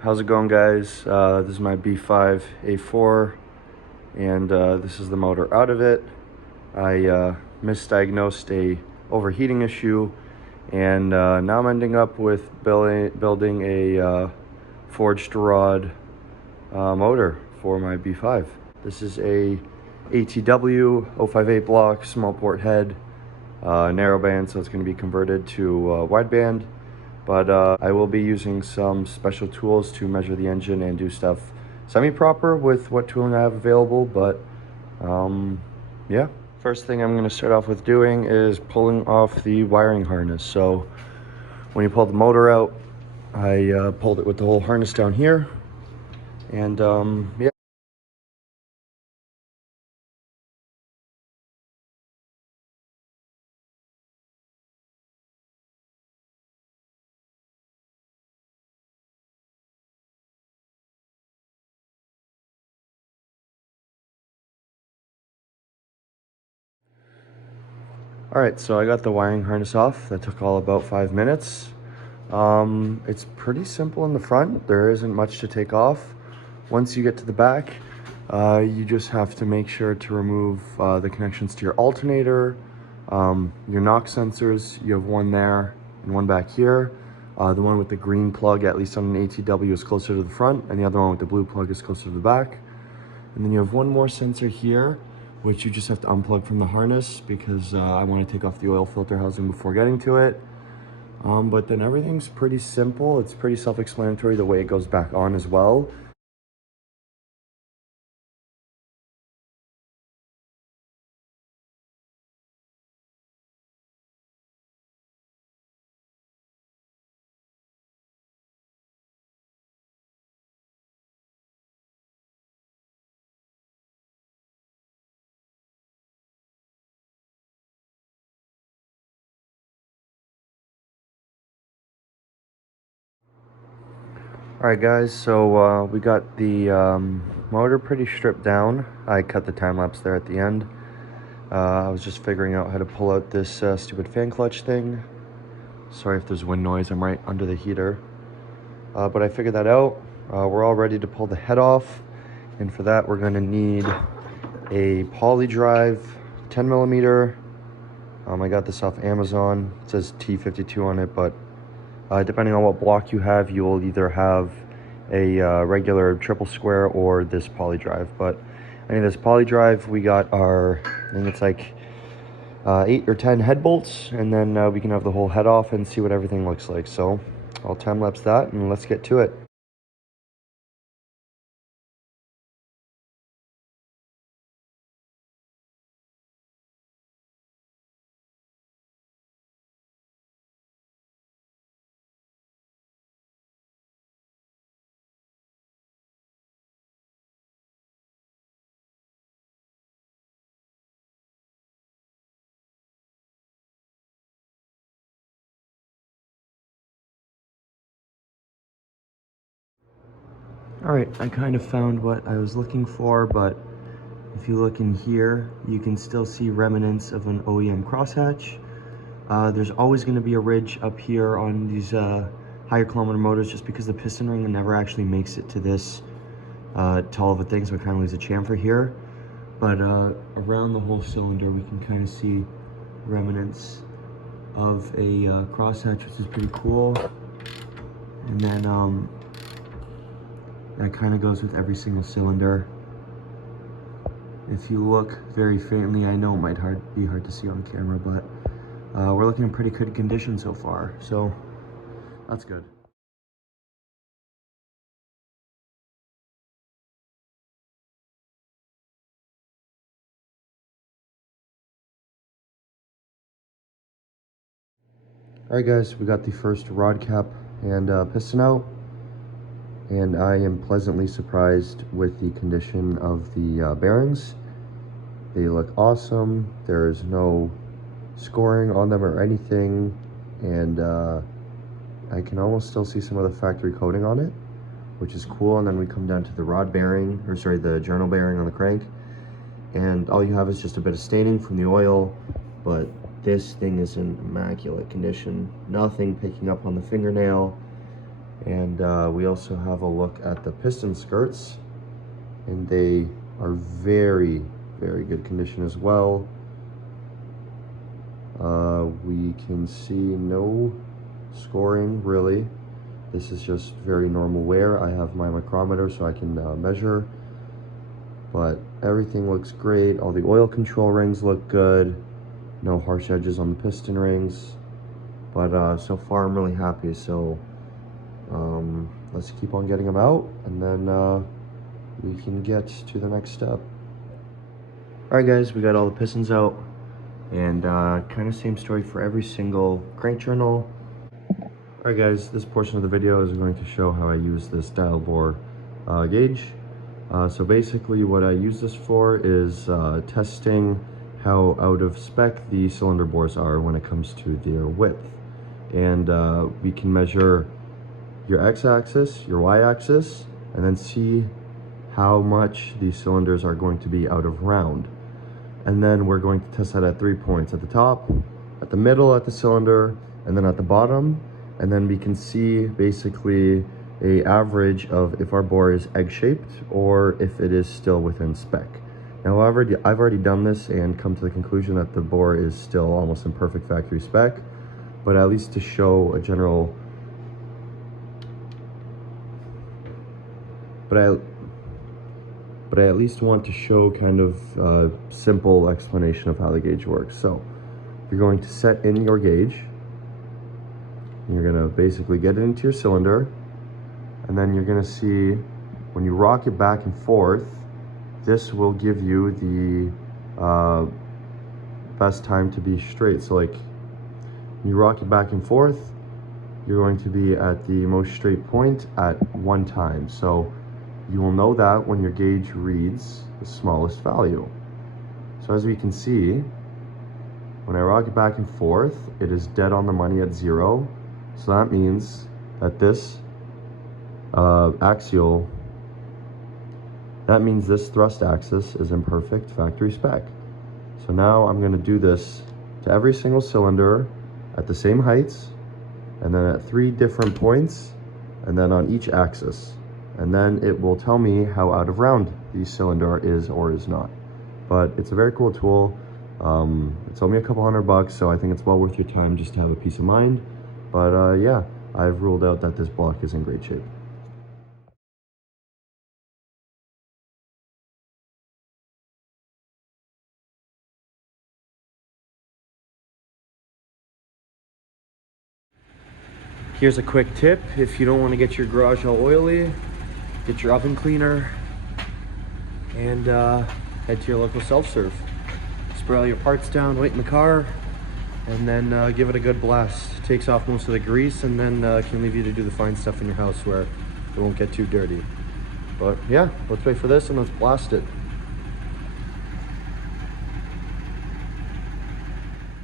How's it going, guys? This is my B5 A4, and this is the motor out of it. I misdiagnosed a overheating issue, and now I'm ending up with building a forged rod motor for my B5. This is a ATW 058 block, small port head, narrow band, so it's going to be converted to wideband. But I will be using some special tools to measure the engine and do stuff semi-proper with what tooling I have available. But yeah, first thing I'm going to start off with doing is pulling off the wiring harness. So when you pull the motor out, I pulled it with the whole harness down here, and yeah. All right, so I got the wiring harness off. That took all about 5 minutes. It's pretty simple in the front. There isn't much to take off. Once you get to the back, you just have to make sure to remove the connections to your alternator, your knock sensors. You have one there and one back here. The one with the green plug, at least on an ATW, is closer to the front, and the other one with the blue plug is closer to the back. And then you have one more sensor here, which you just have to unplug from the harness because I want to take off the oil filter housing before getting to it. But then everything's pretty simple. It's pretty self-explanatory the way it goes back on as well. Alright guys, so we got the motor pretty stripped down. I cut the time lapse there at the end. I was just figuring out how to pull out this stupid fan clutch thing. Sorry if there's wind noise, I'm right under the heater. But I figured that out. We're all ready to pull the head off, and for that we're going to need a poly drive, 10 millimeter. I got this off Amazon. It says T52 on it, but depending on what block you have, you will either have a regular triple square or this poly drive. But I mean, this poly drive, we got our, I think it's like 8 or 10 head bolts, and then we can have the whole head off and see what everything looks like. So I'll time lapse that and let's get to it. Alright, I kind of found what I was looking for, but if you look in here, you can still see remnants of an OEM crosshatch. There's always going to be a ridge up here on these higher kilometer motors just because the piston ring never actually makes it to this tall of a thing, so it kind of leaves a chamfer here. But around the whole cylinder, we can kind of see remnants of a crosshatch, which is pretty cool. And then that kind of goes with every single cylinder. If you look very faintly, I know it might be hard to see on camera, but we're looking in pretty good condition so far, so that's good. Alright guys, we got the first rod cap and piston out, and I am pleasantly surprised with the condition of the bearings. They look awesome. There is no scoring on them or anything, and I can almost still see some of the factory coating on it, which is cool. And then we come down to the rod bearing, or sorry, the journal bearing on the crank, and all you have is just a bit of staining from the oil, but this thing is in immaculate condition. Nothing picking up on the fingernail. And we also have a look at the piston skirts, and they are very, very good condition as well. We can see no scoring really. This is just very normal wear. I have my micrometer so I can measure, but everything looks great. All the oil control rings look good. No harsh edges on the piston rings, but so far I'm really happy. So let's keep on getting them out, and then we can get to the next step. All right guys, we got all the pistons out, and kind of same story for every single crank journal. All right guys, this portion of the video is going to show how I use this dial bore gauge. So basically what I use this for is testing how out of spec the cylinder bores are when it comes to their width. And we can measure your x-axis, your y-axis, and then see how much these cylinders are going to be out of round. And then we're going to test that at 3 points: at the top, at the middle at the cylinder, and then at the bottom. And then we can see basically a average of if our bore is egg-shaped or if it is still within spec. Now I've already done this and come to the conclusion that the bore is still almost in perfect factory spec, but at least to show a general but I at least want to show kind of a simple explanation of how the gauge works. So you're going to set in your gauge. You're gonna basically get it into your cylinder, and then you're gonna see when you rock it back and forth, this will give you the best time to be straight. So like when you rock it back and forth, you're going to be at the most straight point at one time. So you will know that when your gauge reads the smallest value. So as we can see, when I rock it back and forth, it is dead on the money at 0. So that means that this this thrust axis is in perfect factory spec. So now I'm going to do this to every single cylinder at the same heights, and then at 3 different points, and then on each axis. And then it will tell me how out of round the cylinder is or is not. But it's a very cool tool. It's only a couple $100, so I think it's well worth your time just to have a peace of mind. But yeah, I've ruled out that this block is in great shape. Here's a quick tip: if you don't want to get your garage all oily, get your oven cleaner and head to your local self-serve. Spray all your parts down, wait in the car, and then give it a good blast. It takes off most of the grease, and then can leave you to do the fine stuff in your house where it won't get too dirty. But yeah, let's wait for this and let's blast it.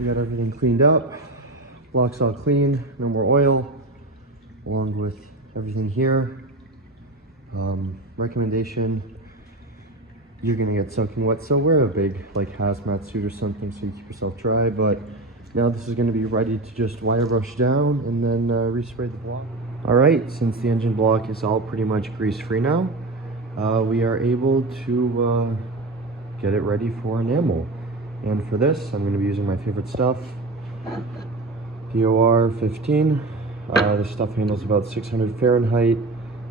We got everything cleaned up. Block's all clean, no more oil, along with everything here. Recommendation: you're gonna get soaking wet, so wear a big like hazmat suit or something so you keep yourself dry. But now this is gonna be ready to just wire brush down and then respray the block. All right, since the engine block is all pretty much grease free now, we are able to get it ready for enamel. And for this, I'm gonna be using my favorite stuff, POR 15. This stuff handles about 600 Fahrenheit,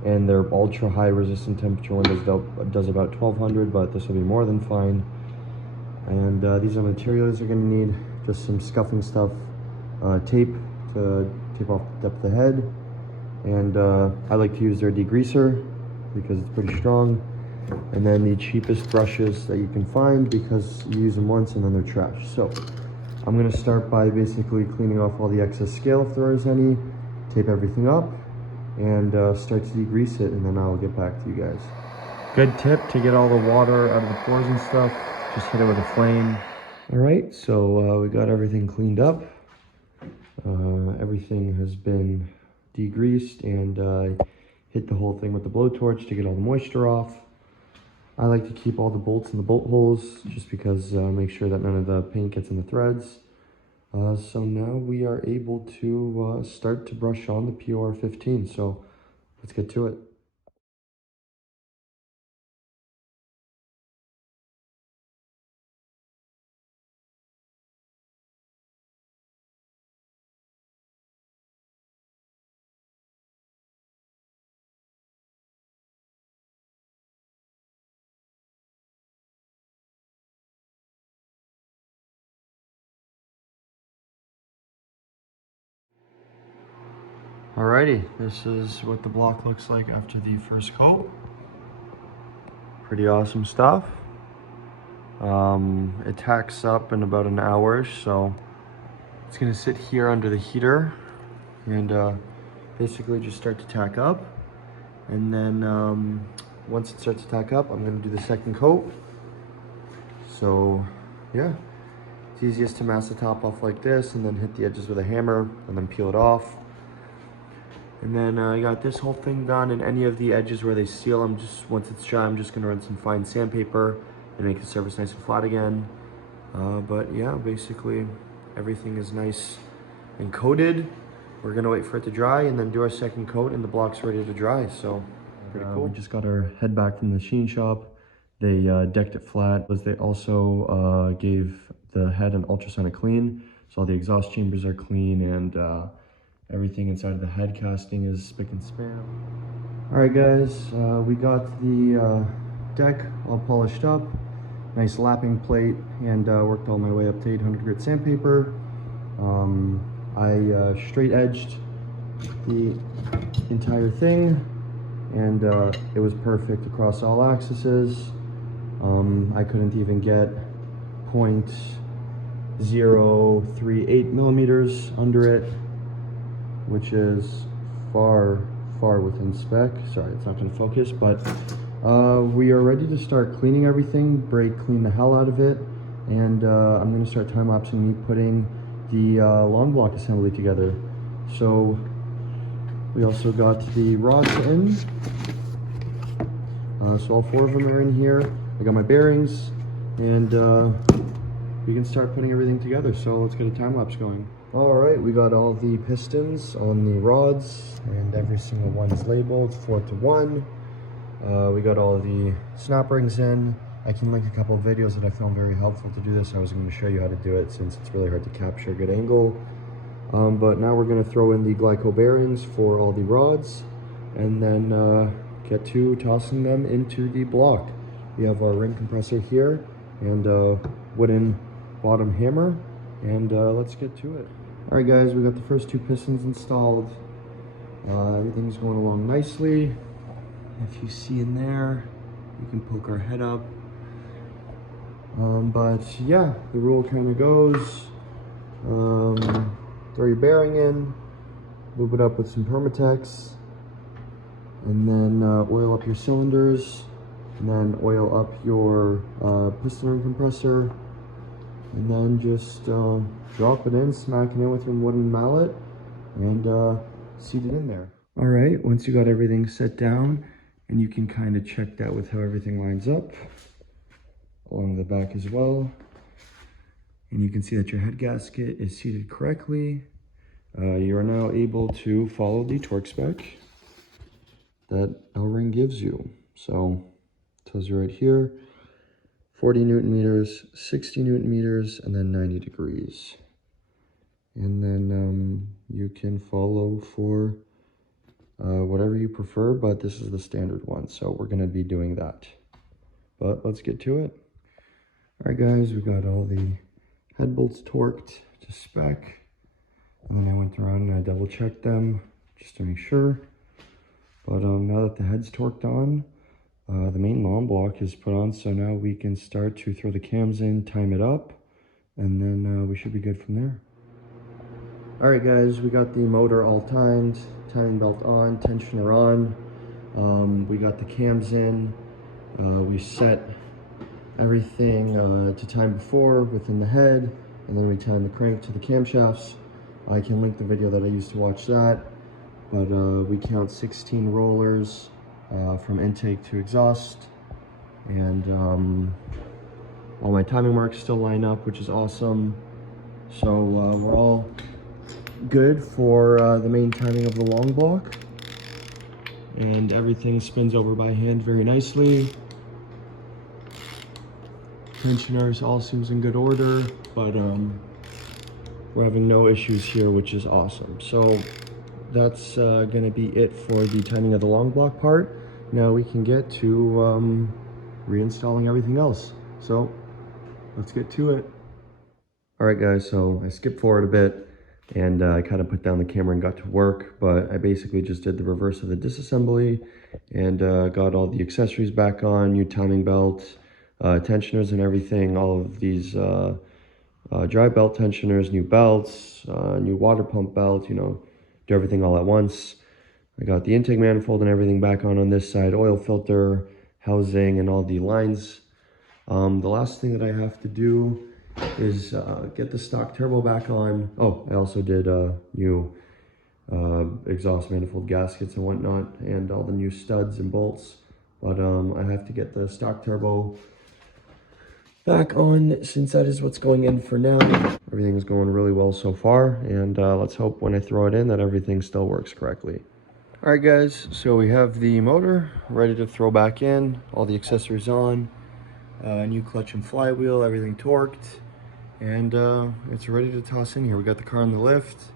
and their ultra high resistant temperature windows does about 1200, but this will be more than fine. And these are materials you're going to need: just some scuffing stuff, tape to tape off the depth of the head, and I like to use their degreaser because it's pretty strong, and then the cheapest brushes that you can find because you use them once and then they're trash. So I'm going to start by basically cleaning off all the excess scale if there is any, tape everything up, and start to degrease it, and then I'll get back to you guys. Good tip to get all the water out of the pores and stuff: just hit it with a flame. All right, so we got everything cleaned up. Everything has been degreased, and hit the whole thing with the blowtorch to get all the moisture off. I like to keep all the bolts in the bolt holes just because make sure that none of the paint gets in the threads. So now we are able to start to brush on the POR 15. So let's get to it. Alrighty, this is what the block looks like after the first coat. Pretty awesome stuff. It tacks up in about an hour, so it's gonna sit here under the heater and basically just start to tack up. And then once it starts to tack up, I'm gonna do the second coat. So yeah, it's easiest to mask the top off like this and then hit the edges with a hammer and then peel it off. And then I got this whole thing done, and any of the edges where they seal, once it's dry, I'm just gonna run some fine sandpaper and make the surface nice and flat again. But yeah, basically everything is nice and coated. We're gonna wait for it to dry and then do our second coat, and the block's ready to dry, so pretty cool. We just got our head back from the machine shop. They decked it flat, but they also gave the head an ultrasonic clean, so all the exhaust chambers are clean, and everything inside of the head casting is spick and span. All right, guys, we got the deck all polished up, nice lapping plate, and worked all my way up to 800 grit sandpaper. I straight edged the entire thing, and it was perfect across all axes. I couldn't even get 0.038 millimeters under it, which is far within spec. Sorry, it's not going to focus, but we are ready to start cleaning everything, clean the hell out of it, and I'm going to start time-lapsing me putting the long block assembly together. So we also got the rods in, so all 4 of them are in here. I got my bearings, and we can start putting everything together. So let's get a time-lapse going. All right, we got all the pistons on the rods, and every single one is labeled 4 to 1. We got all the snap rings in. I can link a couple of videos that I found very helpful to do this. I was going to show you how to do it since it's really hard to capture a good angle. But now we're going to throw in the glyco bearings for all the rods, and then get to tossing them into the block. We have our ring compressor here and wooden bottom hammer, and let's get to it. All right, guys, we got the first 2 pistons installed. Everything's going along nicely. If you see in there, you can poke our head up. But yeah, the rule kind of goes, throw your bearing in, lube it up with some Permatex, and then oil up your cylinders, and then oil up your piston ring compressor, and then just drop it in, smack it in with your wooden mallet, and seat it in there. All right, once you got everything set down, and you can kind of check that with how everything lines up along the back as well, and you can see that your head gasket is seated correctly. You are now able to follow the torque spec that L-Ring gives you. So it tells you right here, 40 Newton meters, 60 Newton meters, and then 90 degrees. And then you can follow for whatever you prefer, but this is the standard one, so we're going to be doing that. But let's get to it. All right, guys, we got all the head bolts torqued to spec, and then I went around and I double checked them just to make sure. But now that the head's torqued on, the main long block is put on, so now we can start to throw the cams in, time it up, and then we should be good from there. All right, guys, we got the motor all timed, timing belt on, tensioner on. We got the cams in. We set everything to time before within the head, and then we time the crank to the camshafts. I can link the video that I used to watch that, but we count 16 rollers from intake to exhaust, and all my timing marks still line up, which is awesome. So we're all good for the main timing of the long block. and everything spins over by hand very nicely. Tensioners all seems in good order, but we're having no issues here, which is awesome. So that's gonna be it for the tightening of the long block part. Now we can get to reinstalling everything else. So let's get to it. All right guys, so I skipped forward a bit and I kind of put down the camera and got to work, but I basically just did the reverse of the disassembly and got all the accessories back on, new timing belt, tensioners and everything, all of these dry belt tensioners, new belts, new water pump belt, you know, do everything all at once. I got the intake manifold and everything back on this side, oil filter, housing, and all the lines. The last thing that I have to do is get the stock turbo back on. Oh, I also did new exhaust manifold gaskets and whatnot, and all the new studs and bolts. But I have to get the stock turbo back on, since that is what's going in for now. Everything's going really well so far, and let's hope when I throw it in that everything still works correctly. All right guys, so we have the motor ready to throw back in, all the accessories on, new clutch and flywheel, everything torqued, and it's ready to toss in here. We got the car on the lift,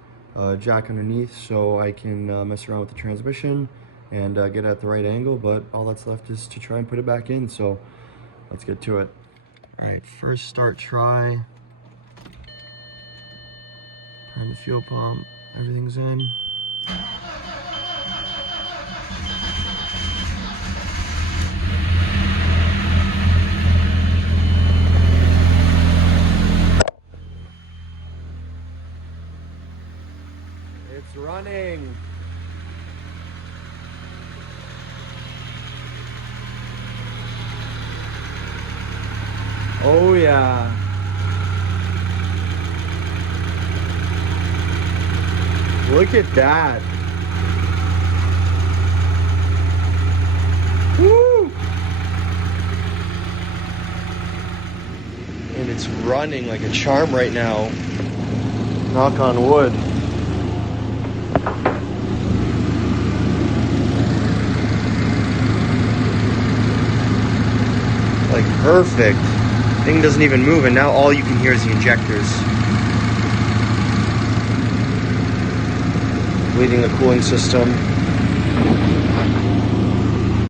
jack underneath so I can mess around with the transmission and get at the right angle, but all that's left is to try and put it back in, so let's get to it. All right, first start try. Prime the fuel pump, everything's in. It's running. Oh yeah. Look at that. Woo! And it's running like a charm right now. Knock on wood. Like perfect. Thing doesn't even move, and now all you can hear is the injectors. Bleeding the cooling system.